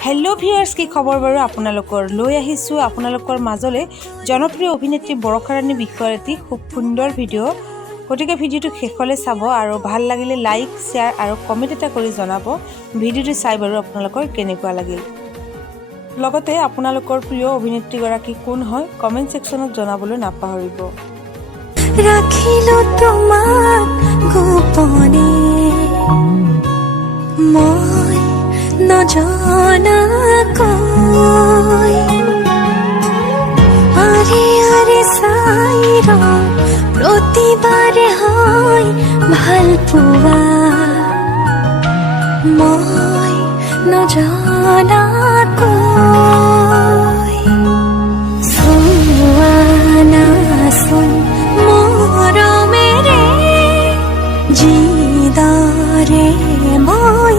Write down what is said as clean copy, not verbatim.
hello viewers কি খবৰ বাৰু আপোনালোকৰ লৈ আহিছো আপোনালোকৰ মাজলে জনপ্ৰিয় অভিনেত্ৰী বৰষা ৰাণীৰ বিষয়ে এটি খুব সুন্দৰ ভিডিও গতিকে ভিডিওটো শেষলৈ চাব আৰু ভাল লাগিলে লাইক শেয়াৰ আৰু কমেন্ট এটা কৰি জনাব ভিডিওটো চাই বাৰু আপোনালোকৰ কেনেকুৱা লাগিল লগতে আপোনালোকৰ প্ৰিয় অভিনেত্ৰী গৰাকী কোন হয় কমেন্ট সেকশনত জনাবলৈ নাপাহৰিব ৰাখিলো তোমাক গোপনে মই নজনাকৈ আৰে আৰে চাইৰ প্ৰতিবাৰে হয় ভাল পোৱা মই নজনাকৈ চোৱা নাচোন মৰমেৰে যিদৰে মই